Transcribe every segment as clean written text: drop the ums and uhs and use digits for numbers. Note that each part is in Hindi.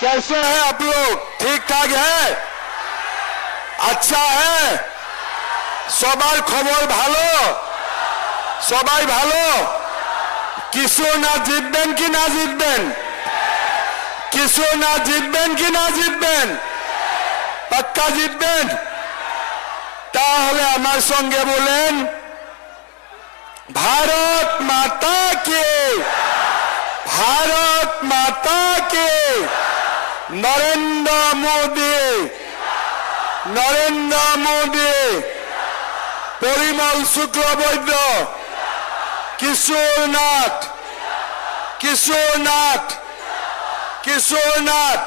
कैसे हैं आप लोग? ठीक ठाक है? अच्छा है? সবার খবর ভালো? সবাই ভালো? কিছু না জিতবেন কি না জিতবেন? কিছু না জিতবেন কি না জিতবেন? পাক্কা জিতবেন? তাহলে আমার সঙ্গে বলেন, ভারত মাতা কি, ভারত মাতা কি, নরেন্দ্র মোদী, নরেন্দ্র মোদী, পরিমল শুক্লবৈদ্য, কিশোর নাথ, কিশোর নাথ, কিশোর নাথ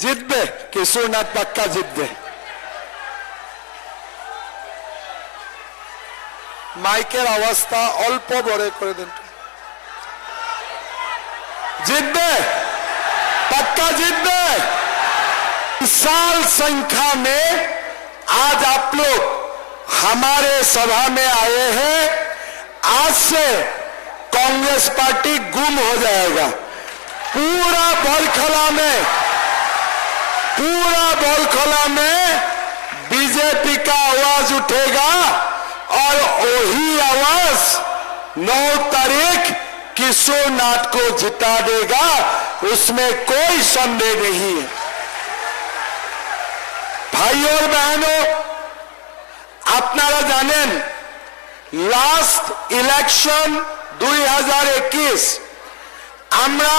জিতবে। কিশোর নাথ পাক্কা জিতবে। মাইকের আওয়াজটা অল্প বড় করে দেন। জিতবে, पक्का जीतবে। विशाल संख्या में आज आप लोग हमारे सभा में आए हैं। आज से कांग्रेस पार्टी गुम हो जाएगा। पूरा बलखला में, पूरा बलखला में बीजेपी का आवाज उठेगा और वही आवाज 9 तारीख किशोर नाथ को जिता देगा, उसमें कोई संदेह नहीं है। भाई और बहनों, আপনারা জানেন লাস্ট ইলেকশন 2021 আমরা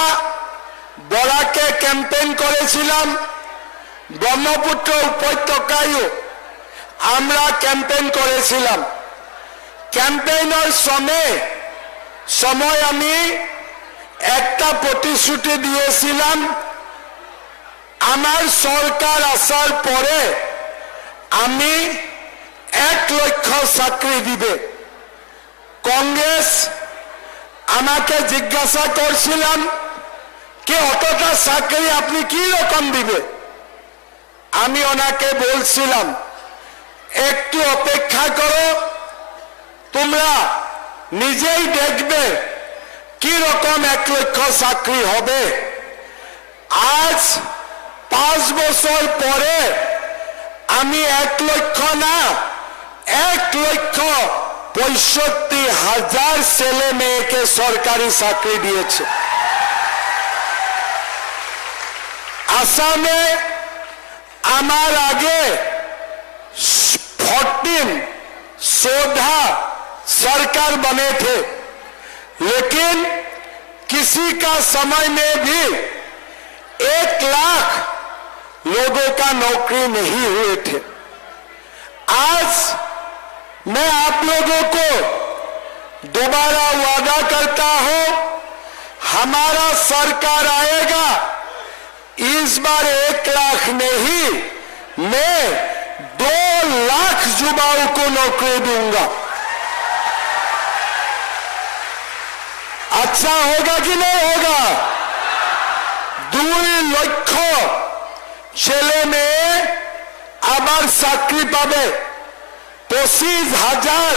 বরাকে ক্যাম্পেইন করেছিলাম, ব্রহ্মপুত্র উপত্যকায়ও আমরা ক্যাম্পেইন করেছিলাম। ক্যাম্পেইনের সময় আমি একটা প্রতিশ্রুতি দিয়েছিলাম, আমার সরকার আসার পরে আমি 1 লক্ষ চাকরি দিবে। কংগ্রেস আমাকে জিজ্ঞাসা করছিলাম কি অতটা চাকরি আপনি কি রকম দিবে? আমি ওনাকে বলছিলাম একটু অপেক্ষা করো, তোমরা নিজেই দেখবে কি রকম 1 লক্ষ চাকরি হবে। আজ 5 বছর পরে আমি 1 লক্ষ না 1,65,000 ছেলে মেয়েকে সরকারি চাকরি দিয়েছে। আসামে আমার আগে 14 सरकार बने थे, लेकिन किसी का समय में भी 1 लाख लोगों का नौकरी नहीं हुए थे। आज मैं आप लोगों को दोबारा वादा करता हूं, हमारा सरकार आएगा, इस बार 1 लाख नहीं, मैं 2 लाख युवाओं को नौकरी दूंगा। अच्छा होगा कि नहीं होगा? 2 লক্ষ ছেলে মেয়ে আবার চাকরি পাবে, 25,000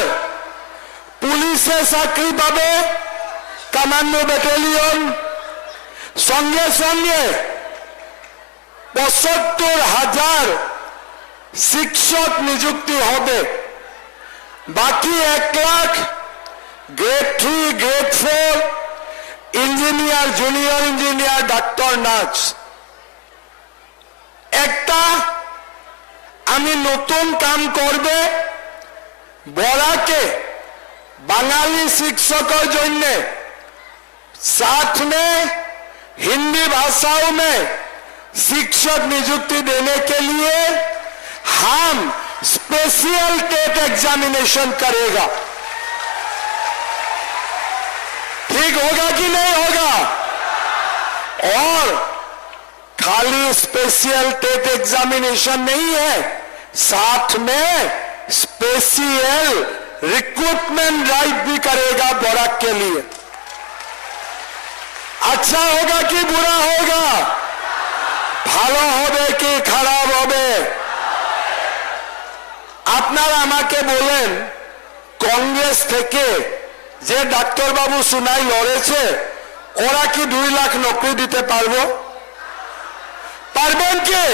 পুলিশে চাকরি পাবে, কমান্ডো ব্যাটালিয়ন, সঙ্গে সঙ্গে 75,000 শিক্ষক নিযুক্তি হবে। বাকি 1 lakh grade 3, grade 4 engineer, junior engineer, doctor, nurse. একটা আমি নতুন কাম করবে, বরাকে বাঙালি শিক্ষকের জন্য साथ में हिंदी भाषाओं में शिक्षक नियुक्ति देने के लिए हम स्पेशल टेट एग्जामिनेशन करेगा। ठीक होगा कि नहीं होगा? और खाली स्पेशल टेट एग्जामिनेशन नहीं है, साथ में स्पेशल रिक्रूटमेंट ड्राइव भी करेगा बोराक के लिए। अच्छा होगा कि बुरा होगा? ভালো হবে কি খারাপ হবে? আপনারা আমাকে বলেন, কংগ্রেস থেকে যে ডাক্তার বাবু সুনাই লড়েছে ওরা কি 2 লাখ নৌকরি দিতে পারবো? पारबेन के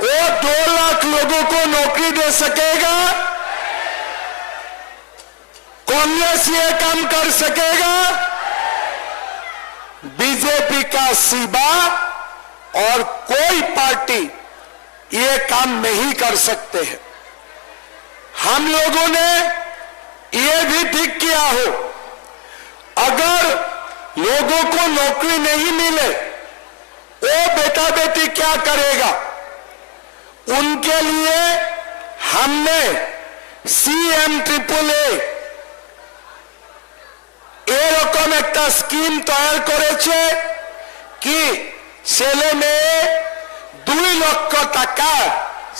वो 2 लाख लोगों को नौकरी दे सकेगा? कांग्रेस ये काम कर सकेगा? बीजेपी का सिवा और कोई पार्टी ये काम नहीं कर सकते हैं। हम लोगों ने ये भी ठीक किया हो, अगर लोगों को नौकरी नहीं मिले वो बेटा बेटी क्या करेगा? उनके लिए हमने CMAAA এরকম একটা স্কিম তৈরি করেছে কি ছেলে মেয়ে 2 লক্ষ টাকা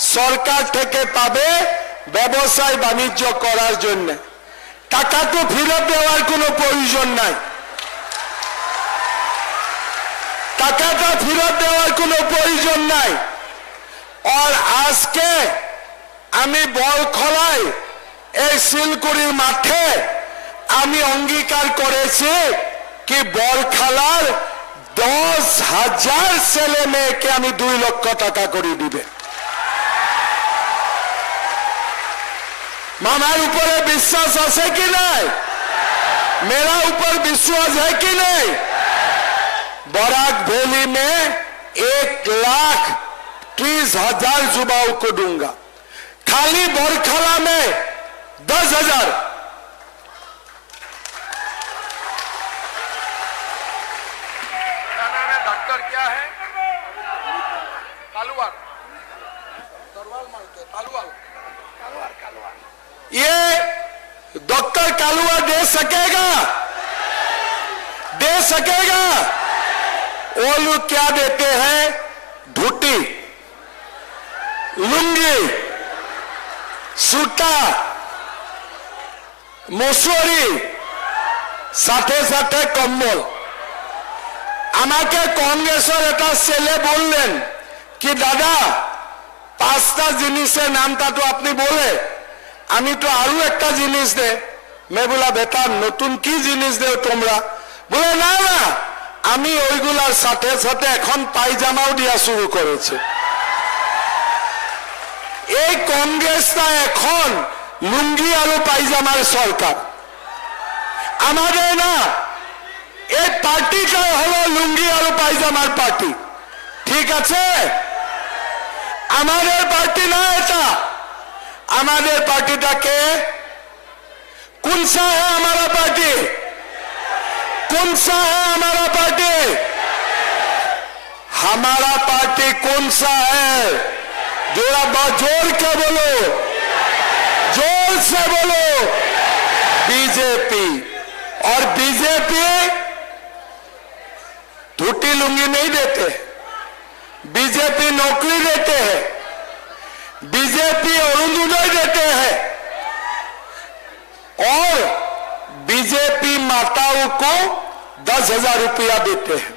সরকার থেকে পাবে ব্যবসায় বাণিজ্য করার জন্য। টাকা তো ফেরত দেওয়ার কোনো প্রয়োজন নাই, টাকাটা ফেরত দেওয়ার কোনো প্রয়োজন নাই। আর আজকে আমি বলখলায় এই শিলকুড়ির মাঠে আমি অঙ্গীকার করেছি কি বলখালার 10,000 ছেলে মেয়েকে আমি 2 লক্ষ টাকা করে দিবে। मामार ऊपर विश्वास है कि नहीं? मेरा ऊपर विश्वास है कि नहीं? बराक वैली में 1,30,000 युवाओं को दूंगा, खाली बरखला में 10,000। डॉक्टर क्या है? कालूवाल, ये डॉक्टर कालुआ दे सकेगा? दे सकेगा? वो लोग क्या देते हैं? धोती, लुंगी, सूटा, मसूरी, साथे साथे कम्बल। আমাকে কংগ্রেসের একটা ছেলে বললেন কি দাদা 5টা জিনিসের নামটা তো আপনি বলে, আমি তো আরো একটা জিনিস দে। मैं बोला बेटा नतून की जिनिस दे তোমরা? बोले না না, আমি ওইগুলার সাথে সাথে এখন পায়জামাও দিয়া শুরু করেছে। এই কংগ্রেসটা এখন লুঙ্গি আর পায়জামার সরকার, আমাদের না এই পার্টিটা হলো লুঙ্গি আর পায়জামার পার্টি, ঠিক আছে? আমাদের পার্টি না এটা। हमारे पार्टी का के कौन सा है? हमारा पार्टी कौन सा है? हमारा पार्टी हमारा पार्टी कौन सा है? जोरा जोर के बोलो, जोर से बोलो, बीजेपी। और बीजेपी धोती लुंगी नहीं देते, बीजेपी नौकरी देते हैं, बीजेपी अरुणोदय देते हैं और बीजेपी माताओं को 10,000 रुपया देते हैं।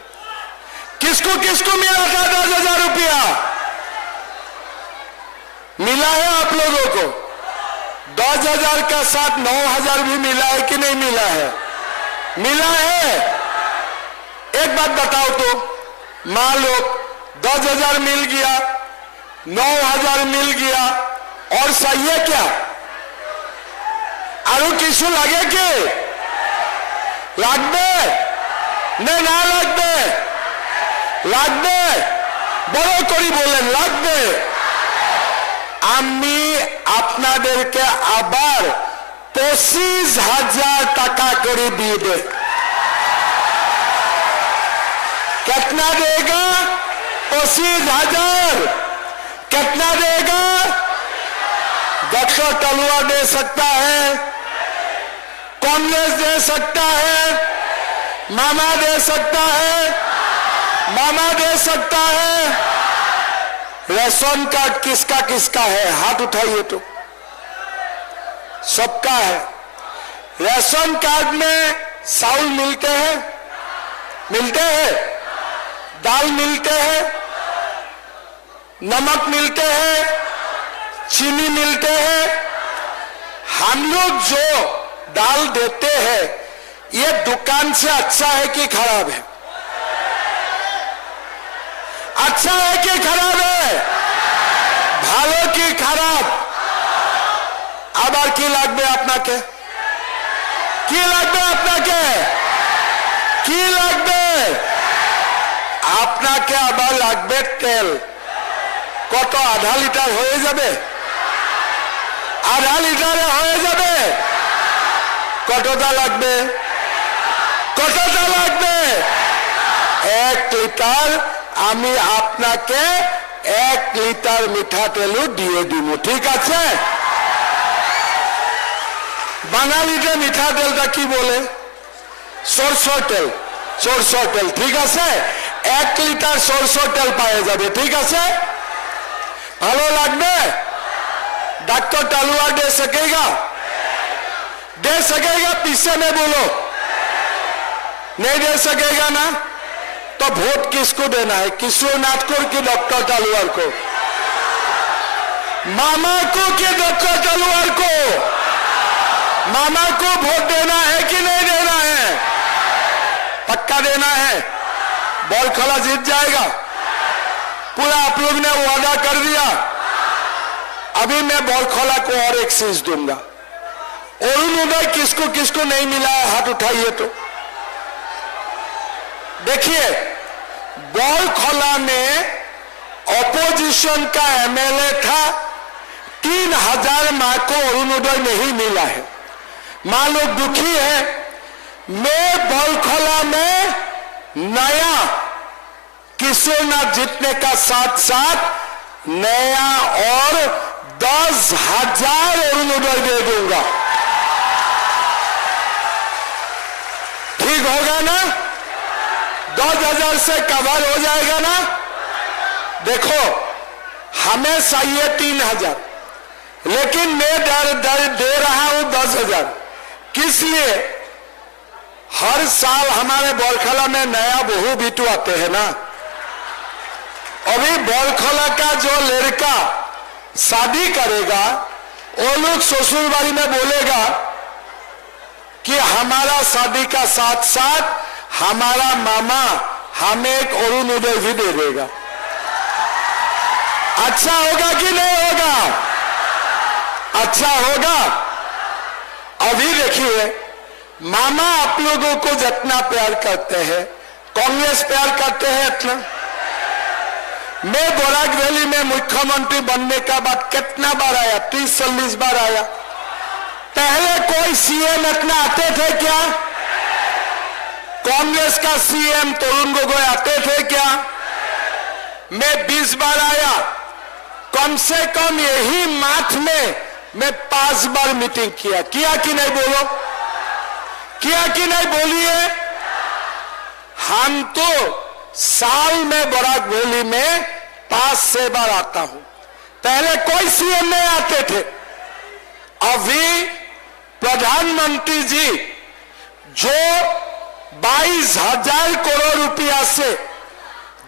किसको किसको मिला था 10,000 रुपया? मिला है आप लोगों को? 10,000 का साथ 9,000 भी मिला है कि नहीं मिला है? मिला है। एक बात बताओ तो, मान लो 10,000 मिल गया, 9,000 मिल गया और सही है क्या? आरो किसु लगे के লাগবে না না লাগবে? লাগবে, বড় করে বলেন লাগবে। আমি আপনাদেরকে আবার 25,000 টাকা করে দিয়ে দে। कितना देगा? 25,000। कितना देगा? डॉक्टर कालुआ दे सकता है, कांग्रेस दे सकता है, मामा दे सकता है, मामा दे सकता है। रेशन कार्ड किसका किसका है? हाथ उठाइए तो। सबका है। रेशन कार्ड में चावल मिलते हैं, मिलते हैं, दाल मिलते हैं, नमक मिलते हैं, चीनी मिलते हैं। हम लोग जो दाल देते हैं ये दुकान से अच्छा है कि खराब है? अच्छा है कि खराब है? ভালো কি খারাপ? আবার কি লাগবে আপনাকে? কি লাগবে আপনাকে? কি লাগবে? আপনাকে আবার লাগবে তেল। কত আধা লিটার হয়ে যাবে? আধা লিটারে হয়ে যাবে? কতটা লাগবে? কতটা লাগবে? 1 লিটার। আমি আপনাকে 1 লিটার মিঠা তেলও দিয়ে দিব, ঠিক আছে? বাঙালিতে মিঠা তেলটা কি বলে? সরষের তেল। সরষের তেল, ঠিক আছে? 1 লিটার সরষের তেল পাওয়া যাবে, ঠিক আছে? ভালো লাগবে? डॉक्टर तलवार दे सकेगा? दे सकेगा? पीछे में बोलो। नहीं दे सकेगा ना? तो वोट किसको देना है? किशोर नाटकोर की डॉक्टर तलवार को? मामा को कि डॉक्टर तलवार को? मामा को वोट देना है कि नहीं देना है? पक्का देना है? बॉलखला जीत जाएगा? पूरा आप लोग ने वादा कर दिया। अभी मैं बॉलखला को और एक चीज दूंगा। अरुणोदय किसको किसको नहीं मिला है? हाथ उठाइए तो। देखिए, बॉलखला में ऑपोजिशन का एमएलए था, 3000 माँ को अरुणोदय नहीं मिला है। माँ लोग दुखी है। मैं बॉलखला में नया किशोरनाथ जीतने का साथ साथ नया और 10,000 अरुणोदय दे दूंगा। ठीक होगा ना? 10,000 से कवर हो जाएगा ना? देखो, हमें चाहिए 3,000, लेकिन मैं दे रहा हूं 10,000। किस लिए? हर साल हमारे बॉलखला में नया बहू बिटू आते हैं ना। अभी बॉलखला का जो लड़का शादी करेगा, वो लोग ससुरबाड़ी में बोलेगा कि हमारा शादी का साथ साथ हमारा मामा हमें एक अरुणोदय भी दे देगा। अच्छा होगा कि नहीं होगा? अच्छा होगा। अभी देखिए, मामा आप लोगों को जितना प्यार करते हैं, कांग्रेस प्यार करते हैं इतना? मैं बराक वैली में मुख्यमंत्री बनने का बाद कितना बार आया? 30-40 बार आया। पहले कोई सीएम इतना आते थे क्या? कांग्रेस का सीएम तरुण गोगोई आते थे क्या? मैं 20 बार आया। कम से कम यही माथ में मैं 5 बार मीटिंग किया कि नहीं? बोलो, किया कि नहीं? बोलिए। हम तो साल में बराक वैली में 5-6 बार आता हूं। पहले कोई सीएम नहीं आते थे। अभी प्रधानमंत्री जी जो 22,000 करोड़ रुपया से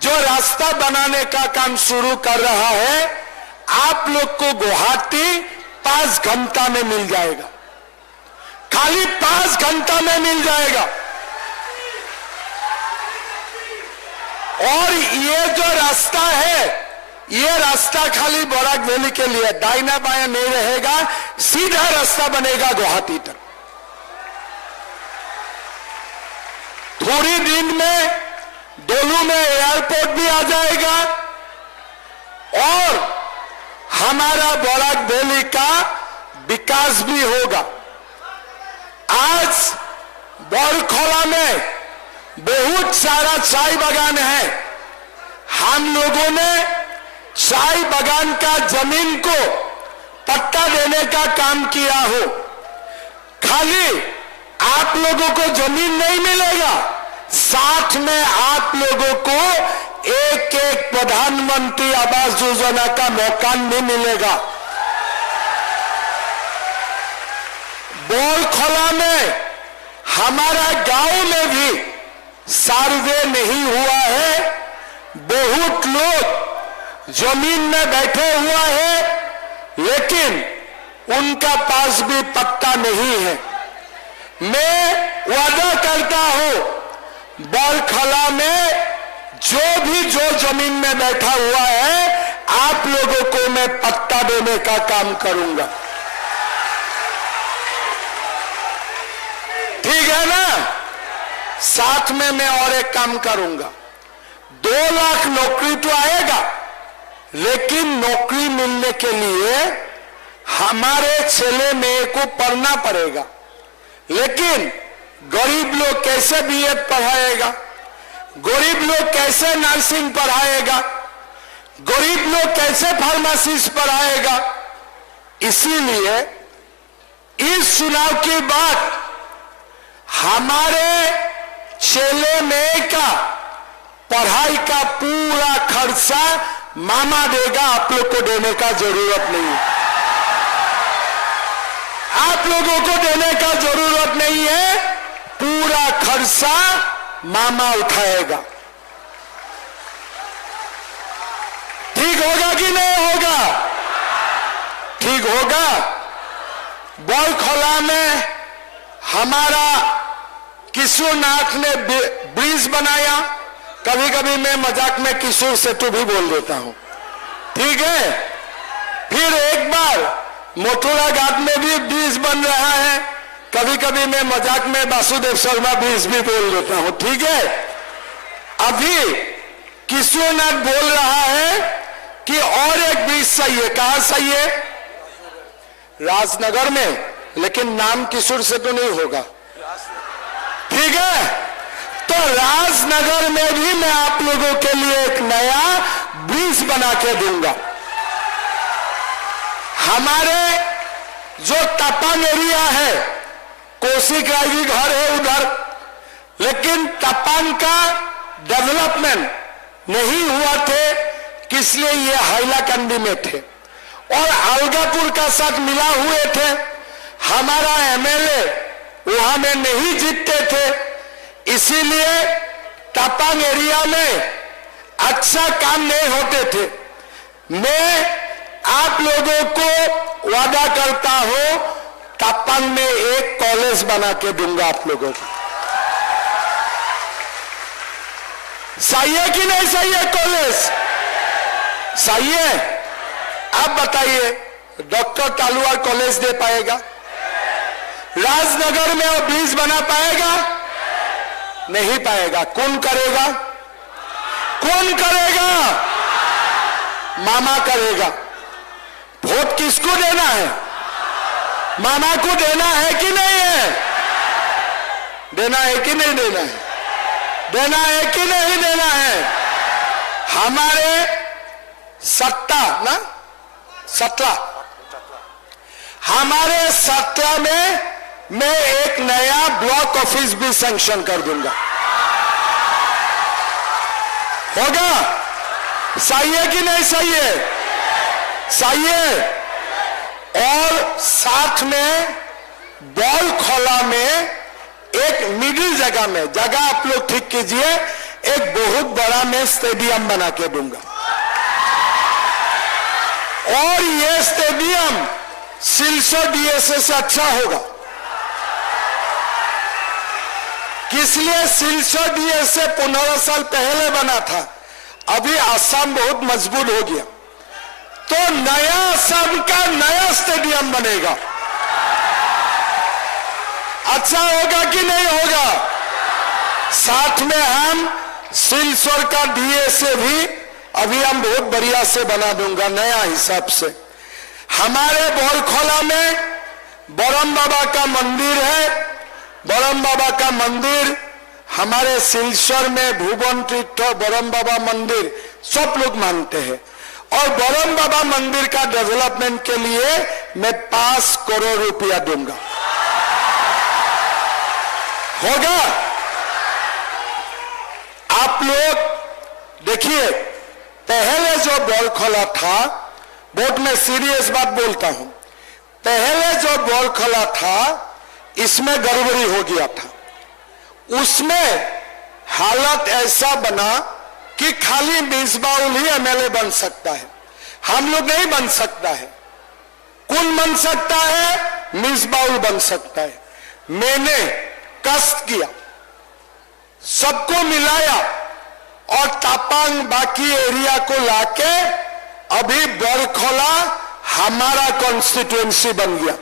जो रास्ता बनाने का काम शुरू कर रहा है, आप लोग को गुवाहाटी 5 घंटा में मिल जाएगा। खाली 5 घंटा में मिल जाएगा। और ये जो रास्ता है, ये रास्ता खाली बराक वैली के लिए, दाहिना बायां नहीं रहेगा, सीधा रास्ता बनेगा गुवाहाटी तक। थोड़ी दिन में डोलू में एयरपोर्ट भी आ जाएगा और हमारा बराक वैली का विकास भी होगा। आज बॉलखला में बहुत सारा चाय बागान है। हम लोगों ने चाय बागान का जमीन को पट्टा देने का काम किया हो। खाली आप लोगों को जमीन नहीं मिलेगा, साथ में आप लोगों को एक एक प्रधानमंत्री आवास योजना का मकान भी मिलेगा। बॉलखला में हमारा गांव में भी सर्वे नहीं हुआ है। बहुत लोग जमीन में बैठे हुआ है, लेकिन उनका पास भी पट्टा नहीं है। मैं वादा करता हूं, बॉलखला में जो भी जो जमीन में बैठा हुआ है, आप लोगों को मैं पट्टा देने का काम करूंगा। ठीक है ना? साथ में मैं और एक काम करूंगा। 2 लाख नौकरी तो आएगा, लेकिन नौकरी मिलने के लिए हमारे छेले में को पढ़ना पड़ेगा। लेकिन गरीब लोग कैसे बीएड पढ़ाएगा? गरीब लोग कैसे नर्सिंग पढ़ाएगा? गरीब लोग कैसे फार्मेसिस्ट पढ़ाएगा? इसीलिए इस चुनाव के बाद हमारे छेले में का पढ़ाई का पूरा खर्चा मामा देगा। आप लोग को देने का जरूरत नहीं है। आप लोगों को देने का जरूरत नहीं है। पूरा खर्चा मामा उठाएगा। ठीक होगा कि नहीं होगा? ठीक होगा। बड़खोला में हमारा किशोरनाथ ने ब्रिज बनाया। कभी कभी मैं मजाक में किशोर सेतु भी बोल देता हूं। ठीक है। फिर एक बार मथुरा घाट में भी ब्रिज बन रहा है। कभी कभी मैं मजाक में वासुदेव शर्मा ब्रिज भी बोल देता हूं। ठीक है। अभी किशोरनाथ बोल रहा है कि और एक ब्रिज चाहिए। कहां चाहिए? राजनगर में। लेकिन नाम किशोर सेतु नहीं होगा। ठीक है। तो राजनगर में भी मैं आप लोगों के लिए एक नया ब्रिज बना के दूंगा। हमारे जो तपंग एरिया है, कोशिक राय जी घर है उधर, लेकिन तपंग का डेवलपमेंट नहीं हुआ थे, इसलिए ये हाइलाकंडी में थे और अलगापुर का साथ मिला हुए थे। हमारा एमएलए वहां में नहीं जीतते थे, इसीलिए तपंग एरिया में अच्छा काम नहीं होते थे। मैं आप लोगों को वादा करता हूं, तपंग में एक कॉलेज बना के दूंगा आप लोगों को। सही है कि नहीं सही है? कॉलेज सही है। अब बताइए, डॉक्टर तालुआ कॉलेज दे पाएगा? राजनगर में वो ब्रिज बना पाएगा? नहीं पाएगा। कौन करेगा? कौन करेगा? मामा करेगा। वोट किसको देना है? मामा को देना है कि नहीं है? देना है कि नहीं देना है? देना है कि नहीं देना है? हमारे सत्ता ना सत्ता, हमारे सत्ता में मैं एक नया ब्लॉक ऑफिस भी सैंक्शन कर दूंगा। होगा? सही है कि नहीं सही है? सही है। और साथ में बड़खोला में एक मिडिल जगह में, जगह आप लोग ठीक कीजिए, एक बहुत बड़ा मैं स्टेडियम बना के दूंगा। और ये स्टेडियम सिलसर डीएसए से अच्छा होगा। इसलिए सिलसर डीएसए 15 साल पहले बना था, अभी आसाम बहुत मजबूत हो गया, तो नया आसाम का नया स्टेडियम बनेगा। अच्छा होगा कि नहीं होगा? साथ में हम सिलसर का डीएसए भी अभी हम बहुत बढ़िया से बना दूंगा नया हिसाब से। हमारे बड़खोला में बरम बाबा का मंदिर है। बरम बाबा का मंदिर हमारे सिलसर में भुवन तीर्थ बरम बाबा मंदिर सब लोग मानते हैं, और बरम बाबा मंदिर का डेवलपमेंट के लिए मैं 5 करोड़ रुपया दूंगा। होगा? आप लोग देखिए, पहले जो बड़खोला था, बहुत मैं सीरियस बात बोलता हूं, पहले जो बड़खोला था इसमें गड़बड़ी हो गया था। उसमें हालत ऐसा बना कि खाली मिसबाउल ही एमएलए बन सकता है, हम लोग नहीं बन सकता है। कौन बन सकता है? मिसबाउल बन सकता है। मैंने कष्ट किया, सबको मिलाया, और तापांग बाकी एरिया को लाके अभी बरखोला हमारा कॉन्स्टिट्यूएंसी बन गया।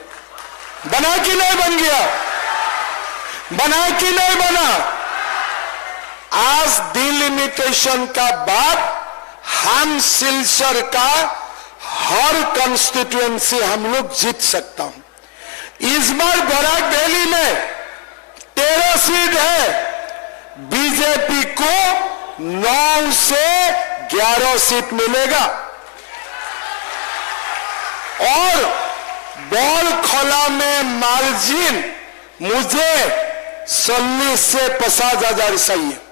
बना कि नहीं बन गया? बना कि नहीं बना? आज डिलिमिटेशन का बाद हम सिलचर का हर कॉन्स्टिट्यूएंसी हम लोग जीत सकता हूं। इस बार बराक वैली में 13 सीट है, बीजेपी को 9 से 11 सीट मिलेगा और बरखोला में मार्जिन मुझे 40 से 50,000 सही है।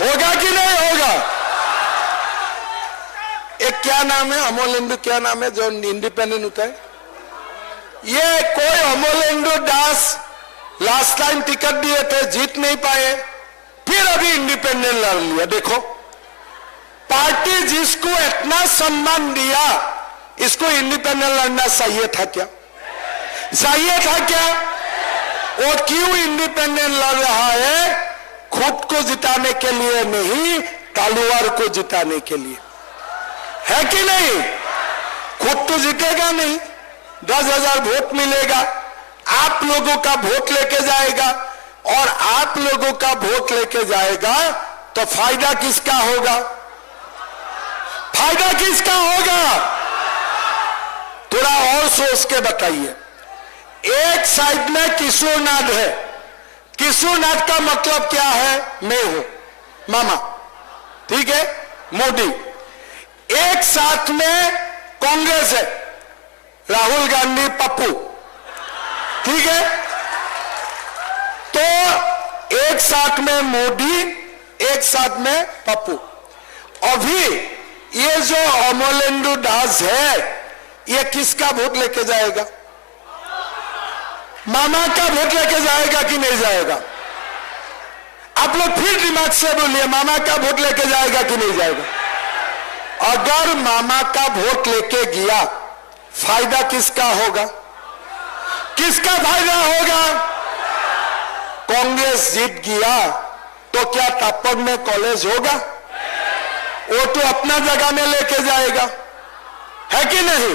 होगा कि नहीं होगा? एक क्या नाम है, अमोलेंदु क्या नाम है जो इंडिपेंडेंट होता है? ये कोई अमोलेंदु दास लास्ट टाइम टिकट दिए थे, जीत नहीं पाए, फिर अभी इंडिपेंडेंट लड़ लिया। देखो, पार्टी जिसको इतना सम्मान दिया, इसको इंडिपेंडेंट लड़ना चाहिए था क्या? चाहिए था क्या? वो क्यों इंडिपेंडेंट लड़ रहा है? खुद को जिताने के लिए नहीं, तालुवार को जिताने के लिए, है कि नहीं? खुद तो जीतेगा नहीं, 10,000 वोट मिलेगा, आप लोगों का वोट लेके जाएगा, और आप लोगों का वोट लेके जाएगा तो फायदा किसका होगा? फायदा किसका होगा? थोड़ा और सोच के बताइए। एक साइड में किशोरनाथ है, किशोरनाथ का मतलब क्या है? मैं हूं मामा, ठीक है, मोदी। एक साथ में कांग्रेस है, राहुल गांधी, पप्पू, ठीक है। तो एक साथ में मोदी, एक साथ में पप्पू। अभी ये जो अमोलेंदु दास है, ये किसका वोट लेके जाएगा? मामा का वोट लेके जाएगा कि नहीं जाएगा? आप लोग फिर दिमाग से बोलिए, मामा का वोट लेके जाएगा कि नहीं जाएगा? अगर मामा का वोट लेके गया, फायदा किसका होगा? किसका फायदा होगा? कांग्रेस जीत गया तो क्या तापक में कॉलेज होगा? वो तो अपना जगह में लेके जाएगा, है कि नहीं?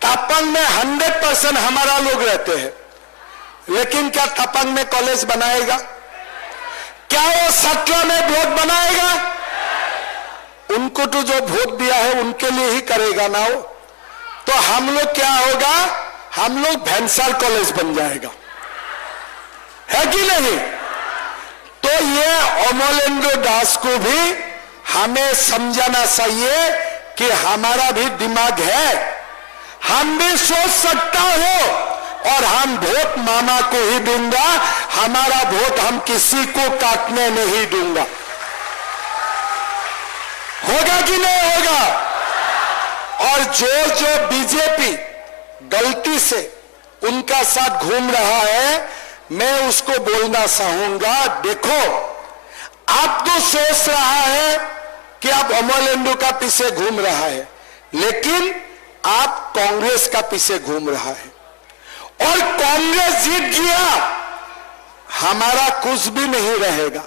तापंग में 100% हमारा लोग रहते हैं, लेकिन क्या तापंग में कॉलेज बनाएगा? क्या वो सत्ला में वोट बनाएगा? उनको तो जो वोट दिया है उनके लिए ही करेगा ना वो। तो हम लोग क्या होगा? हम लोग भैंसाल कॉलेज बन जाएगा, है कि नहीं? तो ये अमोलेंदु दास को भी हमें समझाना चाहिए कि हमारा भी दिमाग है, हम भी सोच सकता हो, और हम वोट मामा को ही दूंगा, हमारा वोट हम किसी को काटने नहीं दूंगा। होगा कि नहीं होगा? और जो बीजेपी गलती से उनका साथ घूम रहा है, मैं उसको बोलना चाहूंगा, देखो, आप तो सोच रहा है कि आप अमोलेंदु का पीछे घूम रहा है, लेकिन आप कांग्रेस का पीछे घूम रहा है, और कांग्रेस जीत गया, हमारा कुछ भी नहीं रहेगा।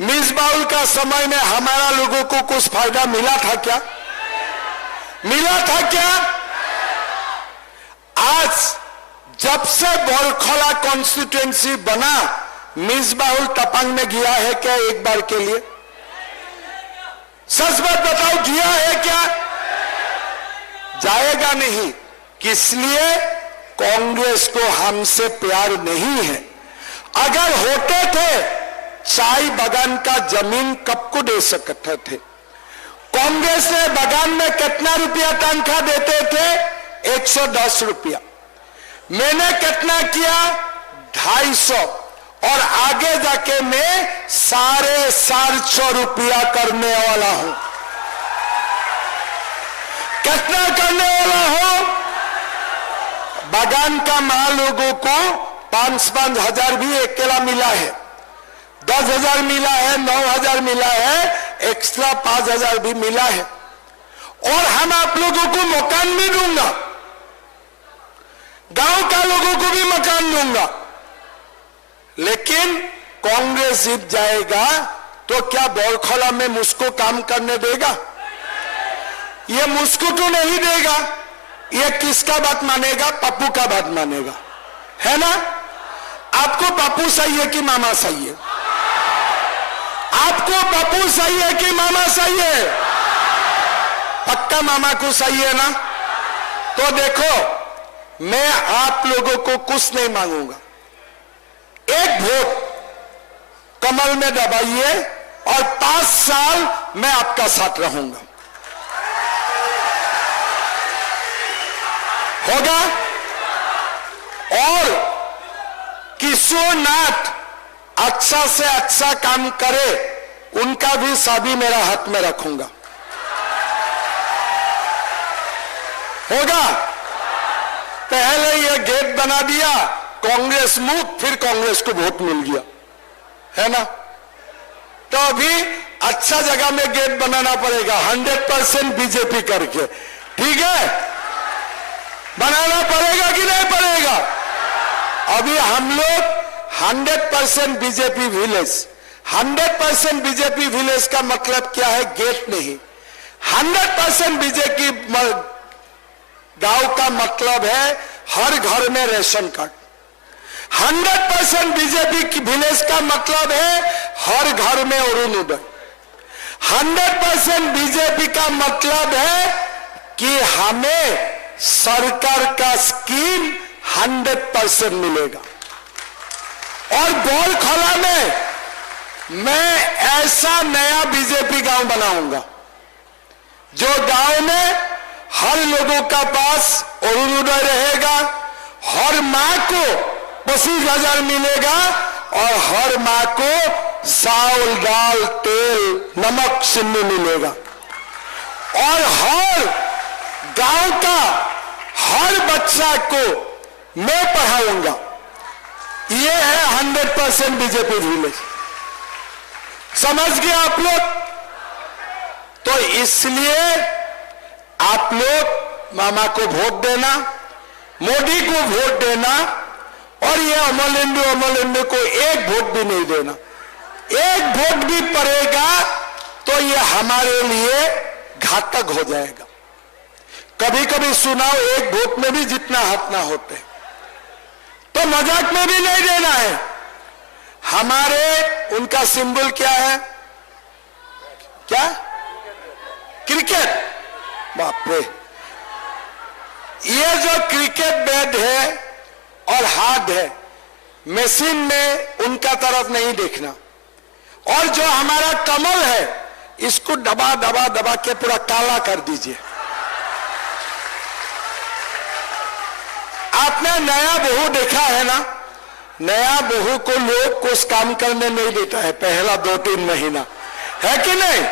मिसबाउल का समय में हमारा लोगों को कुछ फायदा मिला था क्या? मिला था क्या? आज जब से बरखोला कॉन्स्टिट्यूएंसी बना, मिसबाउल तपंग में गया है क्या एक बार के लिए? सच बात बताओ, गया है क्या? जाएगा नहीं। किस लिए? कांग्रेस को हमसे प्यार नहीं है। अगर होते थे, चाय बागान का जमीन कब को दे सकते थे। कांग्रेस ने बागान में कितना रुपया तनख्वाह देते थे? 110 रुपया। मैंने कितना किया? 250, और आगे जाके मैं 450 रुपया करने वाला हूं। कितना करने वाला हूं? बागान का माल लोगों को 5-5 हजार भी अकेला मिला है, 10,000 मिला है, 9,000 मिला है, एक्स्ट्रा 5,000 भी मिला है, और हम आप लोगों को मकान भी दूंगा, गांव का लोगों को भी मकान दूंगा। लेकिन कांग्रेस जीत जाएगा तो क्या बौरखोला में मुझको काम करने देगा? ये मुझको तो नहीं देगा। ये किसका बात मानेगा? पप्पू का बात मानेगा, है ना? आपको पप्पू सही है कि मामा सही है? आपको पप्पू सही है कि मामा सही है? पक्का मामा को सही है ना? तो देखो, मैं आप लोगों को कुछ नहीं मांगूंगा, एक वोट कमल में दबाइए और 5 साल मैं आपका साथ रहूंगा। होगा? और किशोर नाथ अच्छा से अच्छा काम करे, उनका भी शादी मेरा हाथ में रखूंगा। होगा? पहले ये गेट बना दिया, कांग्रेस मुक्त, फिर कांग्रेस को वोट मिल गया, है ना? तो अभी अच्छा जगह में गेट बनाना पड़ेगा, 100% बीजेपी करके, ठीक है? बनाना पड़ेगा कि नहीं पड़ेगा? अभी हम लोग 100% बीजेपी विलेज, 100% बीजेपी विलेज का मतलब क्या है? गेट नहीं। 100% बीजेपी गांव का मतलब है हर घर में रेशन कार्ड। 100% बीजेपी की विलेज का मतलब है हर घर में अरुणोदय। 100% बीजेपी का मतलब है कि हमें सरकार का स्कीम 100% मिलेगा। और बौरखोला में मैं ऐसा नया बीजेपी गांव बनाऊंगा जो गांव में हर लोगों का पास अरुणोदय रहेगा, हर मां को 25,000 मिलेगा और हर मां को चावल, दाल, तेल, नमक, चीनी मिलेगा। और हर गांव का हर बच्चा को मैं पढ़ाऊंगा। ये है 100% बीजेपी विलेज। समझ गए आप लोग? तो इसलिए आप लोग मामा को वोट देना, मोदी को वोट देना, और ये अमलेंदु को एक वोट भी नहीं देना। एक वोट भी पड़ेगा तो ये हमारे लिए घातक हो जाएगा। कभी कभी सुनाओ, एक वोट में भी जितना हाथ ना होते, तो मजाक में भी नहीं देना है। हमारे उनका सिंबल क्या है? क्या? क्रिकेट। बाप रे, ये जो क्रिकेट बैट है और हाथ है, मशीन में उनका तरफ नहीं देखना। और जो हमारा कमल है, इसको दबा दबा दबा के पूरा काला कर दीजिए। आपने नया बहू देखा है ना? नया बहू को लोग कुछ काम करने नहीं देता है पहला 2-3 महीना, है कि नहीं?